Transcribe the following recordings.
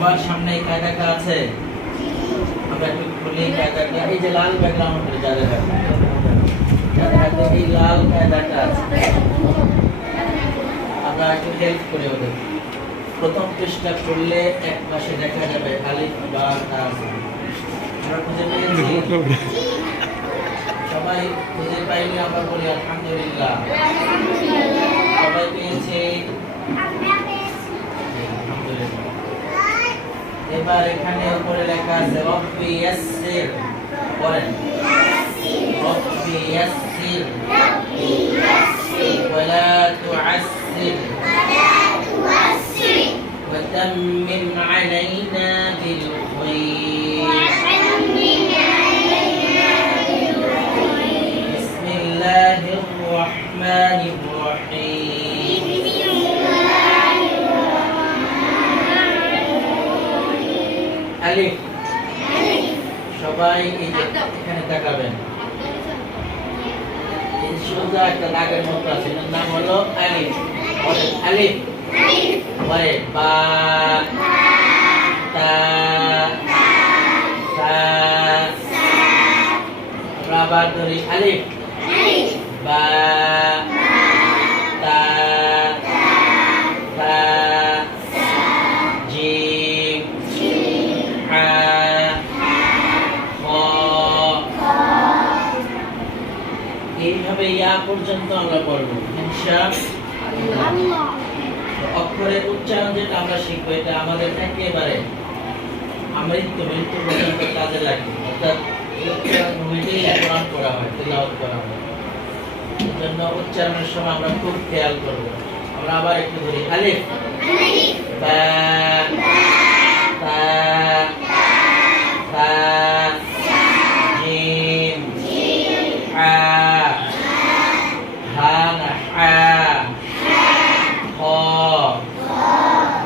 সবার সামনে এই কায়দাটা আছে আমরা একটু খুলি কায়দাটা এই যে লাল ব্যাকগ্রাউন্ডে যাদের এই লাল কায়দাটা আছে আমরা একটু হেল্প ওদের প্রথম চেষ্টা করলে এক মাসে দেখা যাবে খালি বা আমরা খুঁজে পেয়েছি সবাই খুঁজে পাইলে আমরা বলি আলহামদুলিল্লাহ সবাই পেয়েছে এবার এখানে উপরে লেখা আছে রব্বি ইয়াসসির পড়েন রব্বি ইয়াসসির ওয়ালা তুআসসির وتمم علينا بالخير بسم الله الرحمن الرحيم আলিফ সবাই এই যে এখানে সোজা একটা মতো আছে নাম হলো আলিফ বলে আলিফ পরে বা তা রাবার ধরি আলিফ বা পর্যন্ত আমরা পড়বো ইনশা অক্ষরের উচ্চারণ যেটা আমরা শিখবো এটা আমাদের একেবারে মৃত্যু পর্যন্ত কাজে অর্থাৎ জন্য উচ্চারণের সময় আমরা খুব খেয়াল করবো আমরা আবার একটু ধরি খালি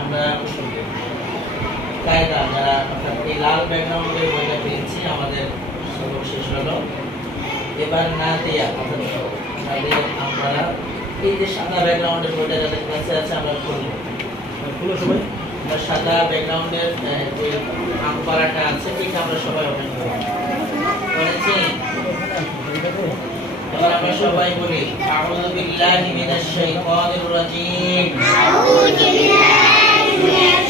আমরা কায়দা যারা অর্থাৎ এই লাল ব্যাকগ্রাউন্ডের বইটা পেয়েছি আমাদের সবক শেষ হলো এবার না দেয়া অর্থাৎ তাদের আমরা এই যে সাদা ব্যাকগ্রাউন্ডের বইটা যাদের কাছে আছে আমরা সবাই সাদা ব্যাকগ্রাউন্ডের যে আমপাড়াটা আছে এটা আমরা সবাই অপেক্ষা করবো আমরা সবাই বলি আউযু বিল্লাহি মিনাশ শাইতানির রাজীম আউযু বিল্লাহি মিনাশ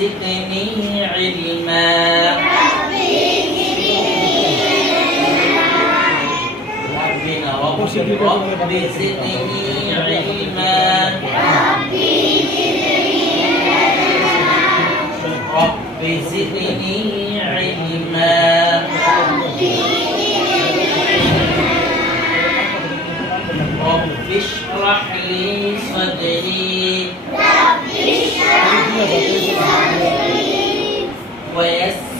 وارزقني علما ربنا رب زدني علما رب زدني علما رب اشرح لي صدري رب اشرح لي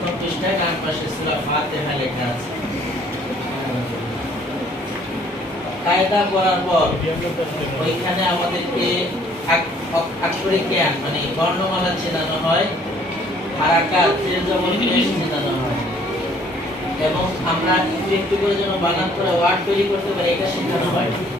প্রথম পৃষ্ঠায় ডান পাশে সূরা ফাতিহা লেখা আছে কায়দা পড়ার পর ওইখানে আমাদেরকে আক্ষরিক জ্ঞান মানে বর্ণমালা চেনানো হয় হারাকাত যেমন চেনানো হয় এবং আমরা একটু একটু করে যেন বানান করে ওয়ার্ড তৈরি করতে পারি এটা শেখানো হয়